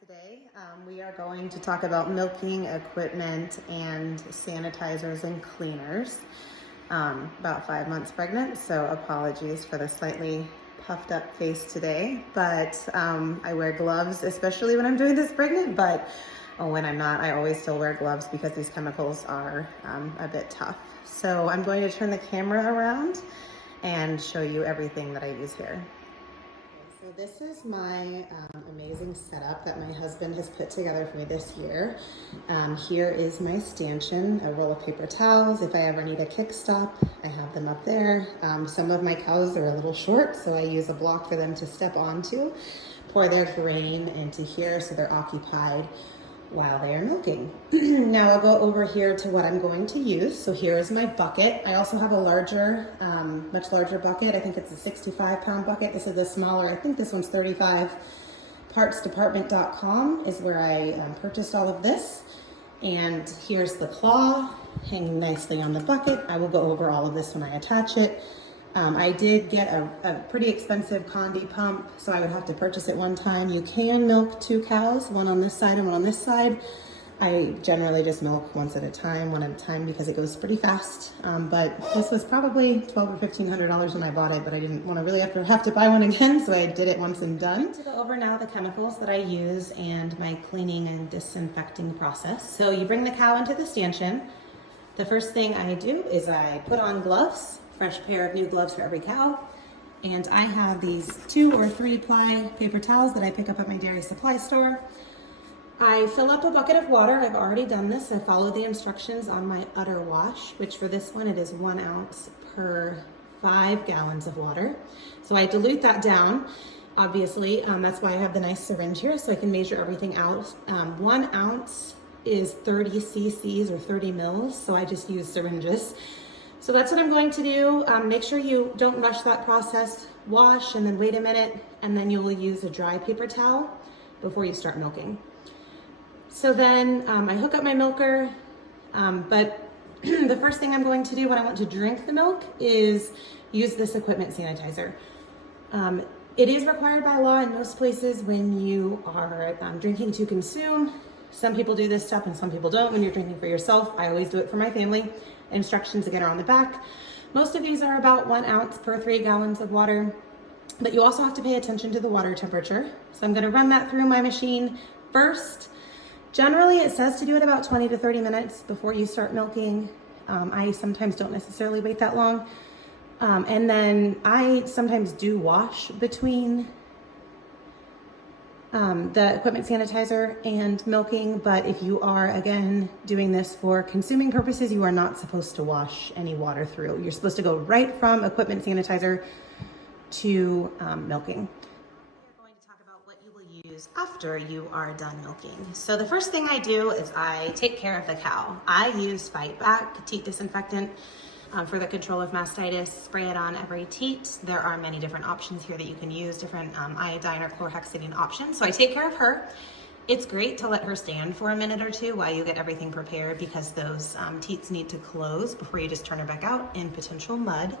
Today we are going to talk about milking equipment and sanitizers and cleaners. About 5 months pregnant, so apologies for the slightly puffed up face today, but I wear gloves, especially when I'm doing this pregnant, but when I'm not, I always still wear gloves because these chemicals are a bit tough. So I'm going to turn the camera around and show you everything that I use here. So this is my amazing setup that my husband has put together for me this year. Here is my stanchion, a roll of paper towels. If I ever need a kick stop, I have them up there. Some of my cows are a little short, so I use a block for them to step onto, pour their grain into here so they're occupied while they are milking. Now I'll go over here to what I'm going to use. So here is my bucket. I also have a larger, much larger bucket. I think it's a 65-pound bucket. This is the smaller, I think this one's 35. Partsdepartment.com is where I purchased all of this. And here's the claw hanging nicely on the bucket. I will go over all of this when I attach it. I did get a pretty expensive Condi pump, so I would have to purchase it one time. You can milk 2 cows, one on this side and one on this side. I generally just milk one at a time because it goes pretty fast. But this was probably $1,200 or $1,500 when I bought it, but I didn't want to really have to buy one again, so I did it once and done. To go over now the chemicals that I use and my cleaning and disinfecting process. So you bring the cow into the stanchion. The first thing I do is I put on gloves. Fresh pair of new gloves for every cow. And I have these 2 or 3 ply paper towels that I pick up at my dairy supply store. I fill up a bucket of water. I've already done this. I follow the instructions on my udder wash, which for this one, it is 1 ounce per 5 gallons of water. So I dilute that down. Obviously, that's why I have the nice syringe here, so I can measure everything out. 1 ounce is 30 cc's or 30 mils, so I just use syringes. So that's what I'm going to do. Make sure you don't rush that process. Wash and then wait a minute, and then you will use a dry paper towel before you start milking. So then I hook up my milker, but the first thing I'm going to do when I want to drink the milk is use this equipment sanitizer. It is required by law in most places when you are drinking to consume. Some people do this stuff and some people don't when you're drinking for yourself. I always do it for my family. Instructions again are on the back. Most of these are about 1 ounce per 3 gallons of water, but you also have to pay attention to the water temperature. So I'm gonna run that through my machine first. Generally, it says to do it about 20 to 30 minutes before you start milking. I sometimes don't necessarily wait that long. And then I sometimes do wash between the equipment sanitizer and milking, but if you are, again, doing this for consuming purposes, you are not supposed to wash any water through. You're supposed to go right from equipment sanitizer to milking. We're going to talk about what you will use after you are done milking. So the first thing I do is I take care of the cow. I use Fight Back teat disinfectant for the control of mastitis. Spray it on every teat. There are many different options here that you can use, different iodine or chlorhexidine options. So I take care of her. It's great to let her stand for a minute or two while you get everything prepared because those teats need to close before you just turn her back out in potential mud.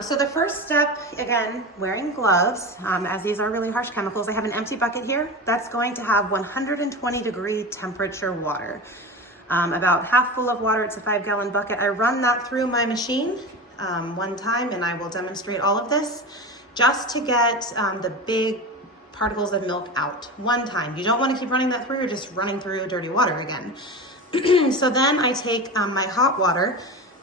So the first step, again, wearing gloves, as these are really harsh chemicals. I have an empty bucket here. That's going to have 120-degree temperature water. About half full of water. It's a 5-gallon bucket. I run that through my machine one time, and I will demonstrate all of this just to get the big particles of milk out one time. You don't want to keep running that through. You're just running through dirty water again. So then I take my hot water.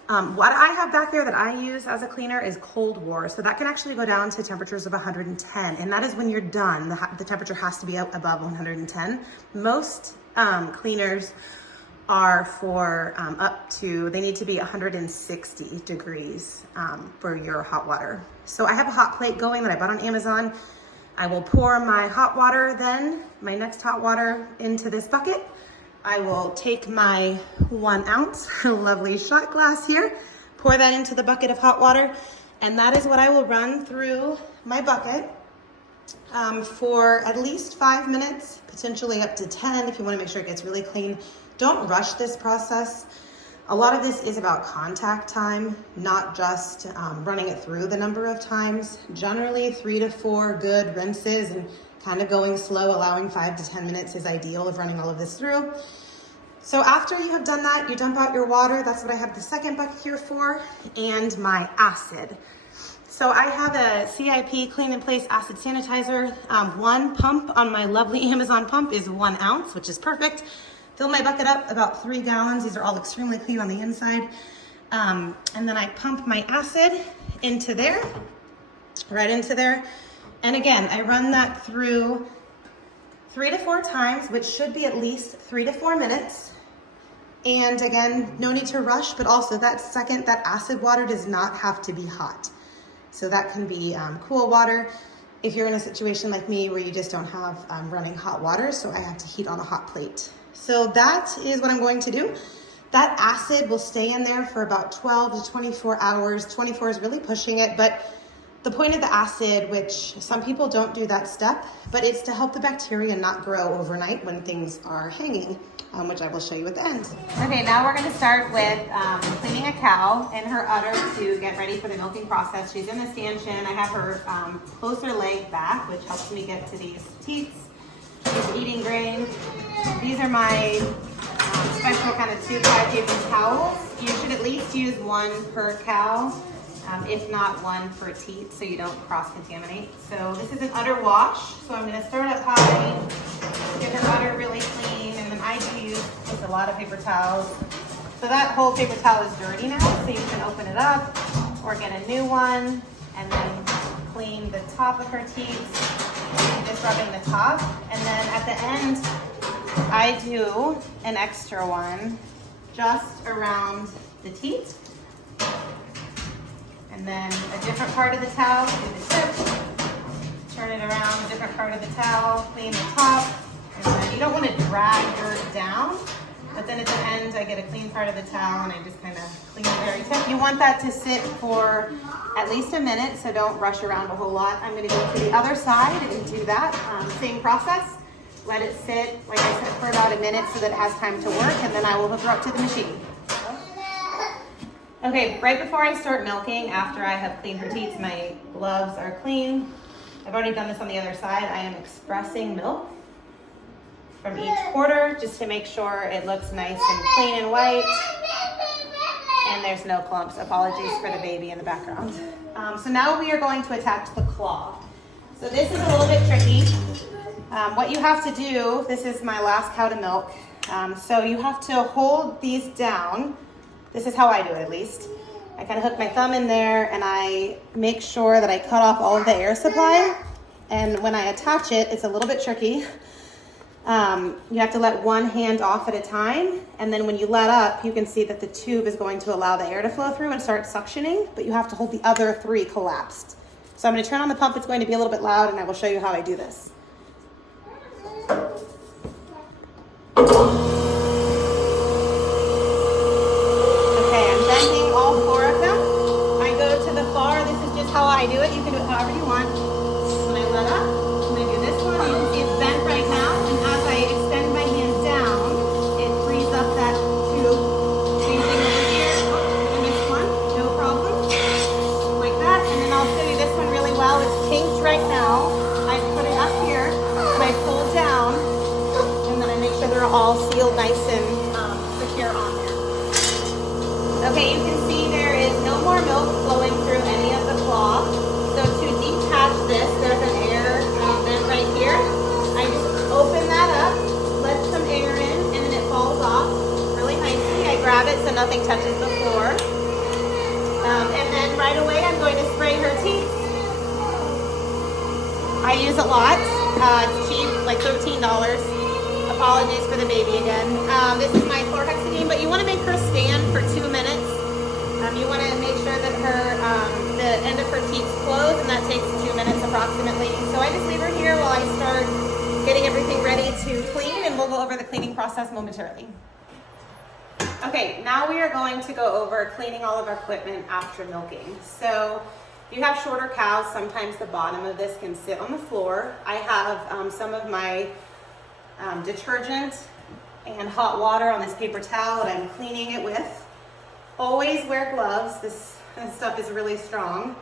What I have back there that I use as a cleaner is Cold War. So that can actually go down to temperatures of 110. And that is when you're done. The temperature has to be above 110. Most cleaners are for up to, they need to be 160 degrees for your hot water. So I have a hot plate going that I bought on Amazon. I will pour my hot water then, my next hot water into this bucket. I will take my 1 ounce lovely shot glass here, pour that into the bucket of hot water, and that is what I will run through my bucket for at least 5 minutes, potentially up to 10 if you want to make sure it gets really clean. Don't rush this process. A lot of this is about contact time, not just running it through the number of times. Generally 3 to 4 good rinses and kind of going slow, allowing 5 to 10 minutes is ideal of running all of this through. So after you have done that, you dump out your water. That's what I have the second bucket here for, and my acid. So I have a CIP Clean in Place acid sanitizer. One pump on my lovely Amazon pump is 1 ounce, which is perfect. Fill my bucket up about 3 gallons. These are all extremely clean on the inside. And then I pump my acid into there, right into there. And again, I run that through 3 to 4 times, which should be at least 3 to 4 minutes. And again, no need to rush, but also that acid water does not have to be hot. So that can be cool water if you're in a situation like me where you just don't have running hot water, so I have to heat on a hot plate. So that is what I'm going to do. That acid will stay in there for about 12 to 24 hours. 24 is really pushing it, but the point of the acid, which some people don't do that step, but it's to help the bacteria not grow overnight when things are hanging, which I will show you at the end. Okay, now we're gonna start with cleaning a cow in her udder to get ready for the milking process. She's in the stanchion. I have her close her leg back, which helps me get to these teats. She's eating grain. These are my special kind of 2-5 paper towels. You should at least use 1 per cow. If not 1 per teat, so you don't cross-contaminate. So this is an udder wash. So I'm gonna start up high, get her udder really clean, and then I do use just a lot of paper towels. So that whole paper towel is dirty now, so you can open it up or get a new one, and then clean the top of her teats, just rubbing the top. And then at the end, I do an extra one just around the teat. And then a different part of the towel, do the tip, turn it around, a different part of the towel, clean the top, and then you don't want to drag dirt down, but then at the end I get a clean part of the towel and I just kind of clean the very tip. You want that to sit for at least a minute, so don't rush around a whole lot. I'm going to go to the other side and do that, same process. Let it sit, like I said, for about a minute so that it has time to work, and then I will hook her up to the machine. Okay, right before I start milking, after I have cleaned her teats, my gloves are clean. I've already done this on the other side. I am expressing milk from each quarter just to make sure it looks nice and clean and white. And there's no clumps. Apologies for the baby in the background. So now we are going to attach the claw. So this is a little bit tricky. What you have to do, this is my last cow to milk. So you have to hold these down. This is how I do it, at least. I kind of hook my thumb in there and I make sure that I cut off all of the air supply. And when I attach it, it's a little bit tricky. You have to let one hand off at a time. And then when you let up, you can see that the tube is going to allow the air to flow through and start suctioning, but you have to hold the other 3 collapsed. So I'm going to turn on the pump. It's going to be a little bit loud and I will show you how I do this. How I do it. You can do it however you want. When I let up, I'm going to do this one. You can see it's bent right now, and as I extend my hand down, it frees up that tube. Same thing over here. And this one, no problem. Like that. And then I'll show you this one really well. It's kinked right now. I put it up here, and I pull down, and then I make sure they're all sealed nice and secure on there. Okay, you can see there is no more milk flowing through any of the claw. So to detach this, there's an air vent right here. I just open that up, let some air in, and then it falls off really nicely. I grab it so nothing touches the floor. And then right away I'm going to spray her teeth. I use a lot. It's cheap, like $13. Apologies for the baby again. This is my chlorhexidine, but you want to make her stand for 2 minutes. You want to make sure that the end of her teeth close, and that takes 2 minutes approximately. So I just leave her here while I start getting everything ready to clean, and we'll go over the cleaning process momentarily. Okay, now we are going to go over cleaning all of our equipment after milking. So if you have shorter cows, sometimes the bottom of this can sit on the floor. I have some of my detergent and hot water on this paper towel that I'm cleaning it with. Always wear gloves. This stuff is really strong.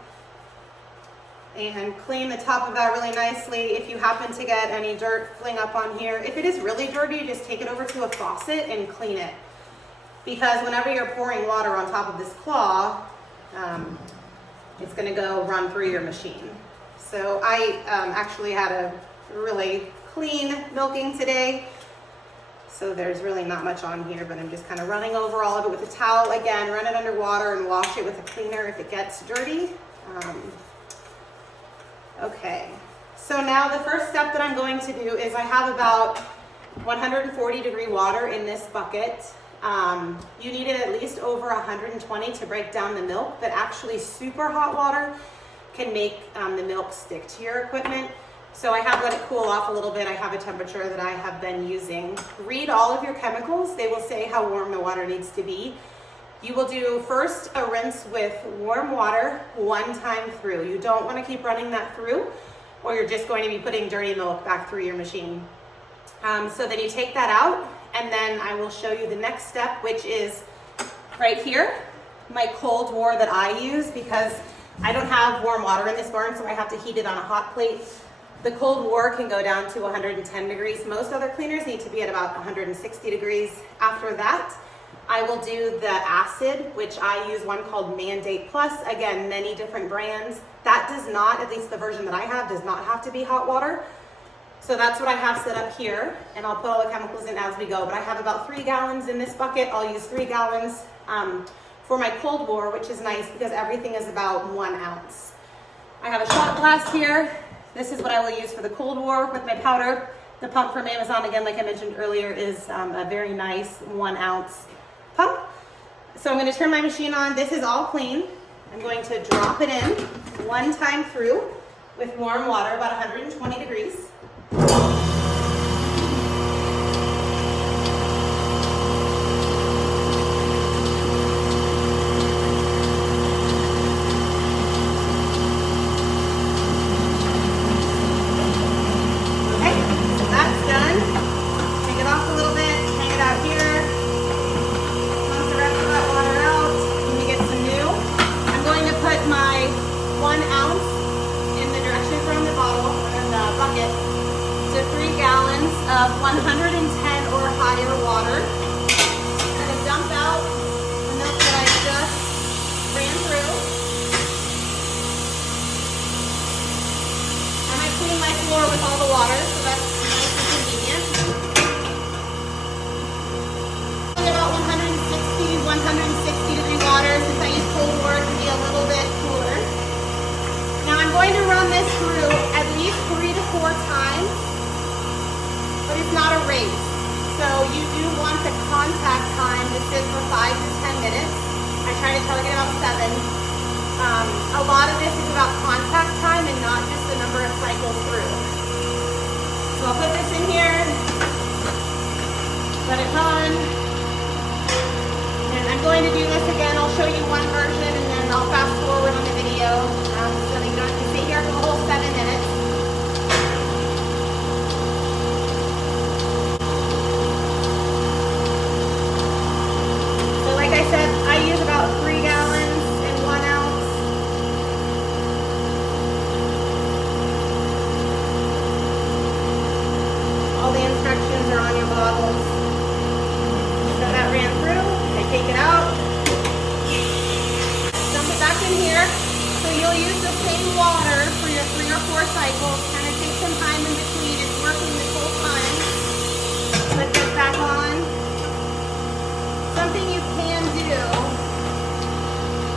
and clean the top of that really nicely. If you happen to get any dirt fling up on here, if it is really dirty, just take it over to a faucet and clean it. Because whenever you're pouring water on top of this claw, it's gonna go run through your machine. So I actually had a really clean milking today. So there's really not much on here, but I'm just kind of running over all of it with a towel. Again, run it under water and wash it with a cleaner if it gets dirty. Okay, so now the first step that I'm going to do is I have about 140-degree water in this bucket. You need it at least over 120 to break down the milk, but actually super hot water can make the milk stick to your equipment. So I have let it cool off a little bit. I have a temperature that I have been using. Read all of your chemicals. They will say how warm the water needs to be. You will do first a rinse with warm water one time through. You don't want to keep running that through, or you're just going to be putting dirty milk back through your machine. So then you take that out, and then I will show you the next step, which is right here, my cold war that I use, because I don't have warm water in this barn, so I have to heat it on a hot plate. The cold war can go down to 110 degrees. Most other cleaners need to be at about 160 degrees. After that, I will do the acid, which I use one called Mandate Plus. Again, many different brands. That does not, at least the version that I have, does not have to be hot water. So that's what I have set up here, and I'll put all the chemicals in as we go. But I have about 3 gallons in this bucket. I'll use 3 gallons for my cold war, which is nice because everything is about 1 ounce. I have a shot glass here. This is what I will use for the cold war with my powder. The pump from Amazon, again, like I mentioned earlier, is a very nice 1 ounce pump. So I'm going to turn my machine on. This is all clean. I'm going to drop it in one time through with warm water, about 120 degrees. Of 110 or higher water. I'm going to dump out the milk that I just ran through. And I clean my floor with all the water, so that's nice and convenient. About 160 degree water, since I use cold water to be a little bit cooler. Now I'm going to run this through at least 3 to 4 times. But it's not a race. So you do want the contact time to sit for 5 to 10 minutes. I try to target about 7. A lot of this is about contact time and not just the number of cycles through. So I'll put this in here, let it run. And I'm going to do this again. I'll show you one version and then I'll fast forward on the video so that you don't have to sit here for the whole 7 minutes. I use about 3 gallons and 1 ounce. All the instructions are on your bottles. So that ran through. I take it out. Dump it back in here. So you'll use the same water for your 3 or 4 cycles. Kind of take some time in between. It's working this whole time. Put this back on. Something you can do,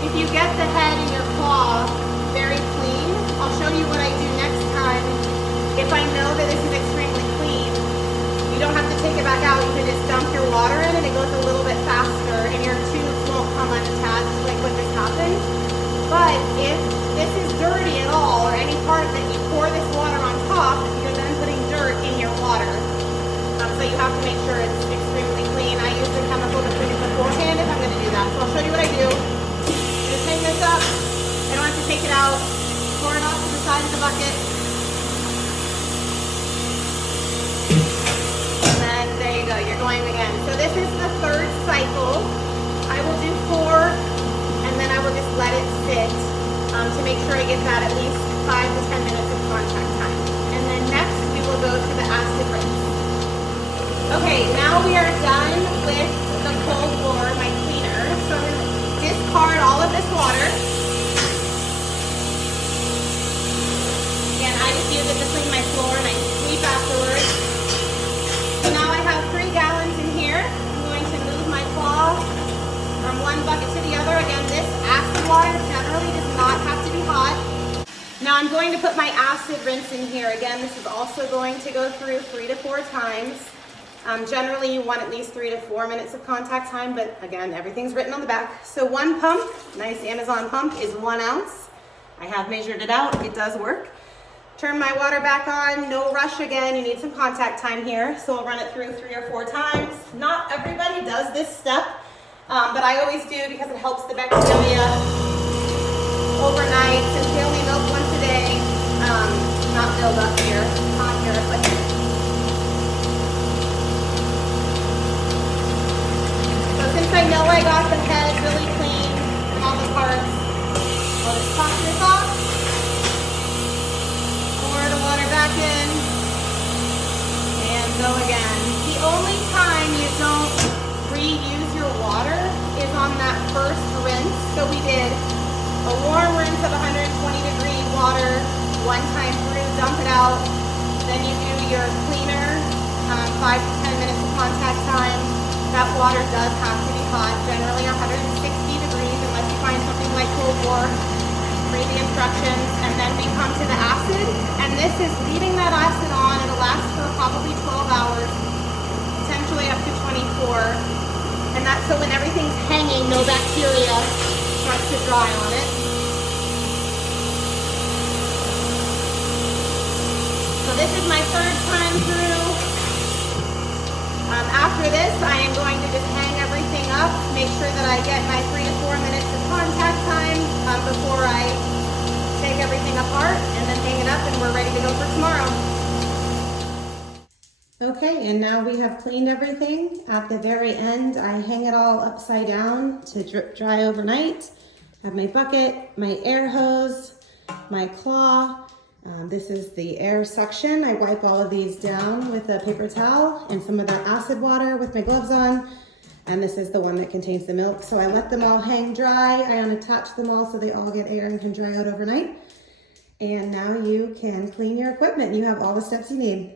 if you get the head in your claw very clean, I'll show you what I do next time. If I know that this is extremely clean, you don't have to take it back out. You can just dump your water in and it goes a little bit faster and your tubes won't come unattached like what just happened. But if this is dirty at all or any part of it, you pour this water on top, you're then putting dirt in your water. So you have to make sure it's extremely clean. I use the chemical to clean it beforehand if I'm going to do that. So I'll show you what I do. Just hang this up. I don't have to take it out. Pour it off to the side of the bucket. And then there you go. You're going again. So this is the 3rd cycle. I will do 4 and then I will just let it sit to make sure I get that at least 5 to 10 minutes of contact time. And then next we will go to the acid rinse. Okay, now we are done with the cold water, my cleaner. So I'm going to discard all of this water. Again, I just use it to clean my floor and I sweep afterwards. So now I have 3 gallons in here. I'm going to move my claw from one bucket to the other. Again, this acid water generally does not have to be hot. Now I'm going to put my acid rinse in here. Again, this is also going to go through 3 to 4 times. Generally, you want at least 3 to 4 minutes of contact time, but again, everything's written on the back. So 1 pump, nice Amazon pump, is 1 ounce. I have measured it out, it does work. Turn my water back on, no rush again, you need some contact time here. So I'll run it through 3 or 4 times. Not everybody does this step, but I always do because it helps the bacteria overnight. Since they only milk once a day, not build up here, on here, but since I know I got the head really clean from all the parts, I'll just top this off, pour the water back in, and go again. The only time you don't reuse your water is on that first rinse. So we did a warm rinse of 120-degree water, 1 time through, dump it out. Then you do your cleaner, 5 to 10 minutes of contact time. That water does have to be hot, generally 160 degrees, unless you find something like cold war. Read the instructions, and then we come to the acid, and this is leaving that acid on. It'll last for probably 12 hours, potentially up to 24. And that's so when everything's hanging, no bacteria starts to dry on it. So this is my 3rd time through. After this, I am going to just hang everything up, make sure that I get my 3 to 4 minutes of contact time before I take everything apart, and then hang it up, and we're ready to go for tomorrow. Okay, and now we have cleaned everything. At the very end, I hang it all upside down to drip dry overnight. I have my bucket, my air hose, my claw. This is the air suction. I wipe all of these down with a paper towel and some of that acid water with my gloves on. And this is the one that contains the milk. So I let them all hang dry. I unattach them all so they all get air and can dry out overnight. And now you can clean your equipment. You have all the steps you need.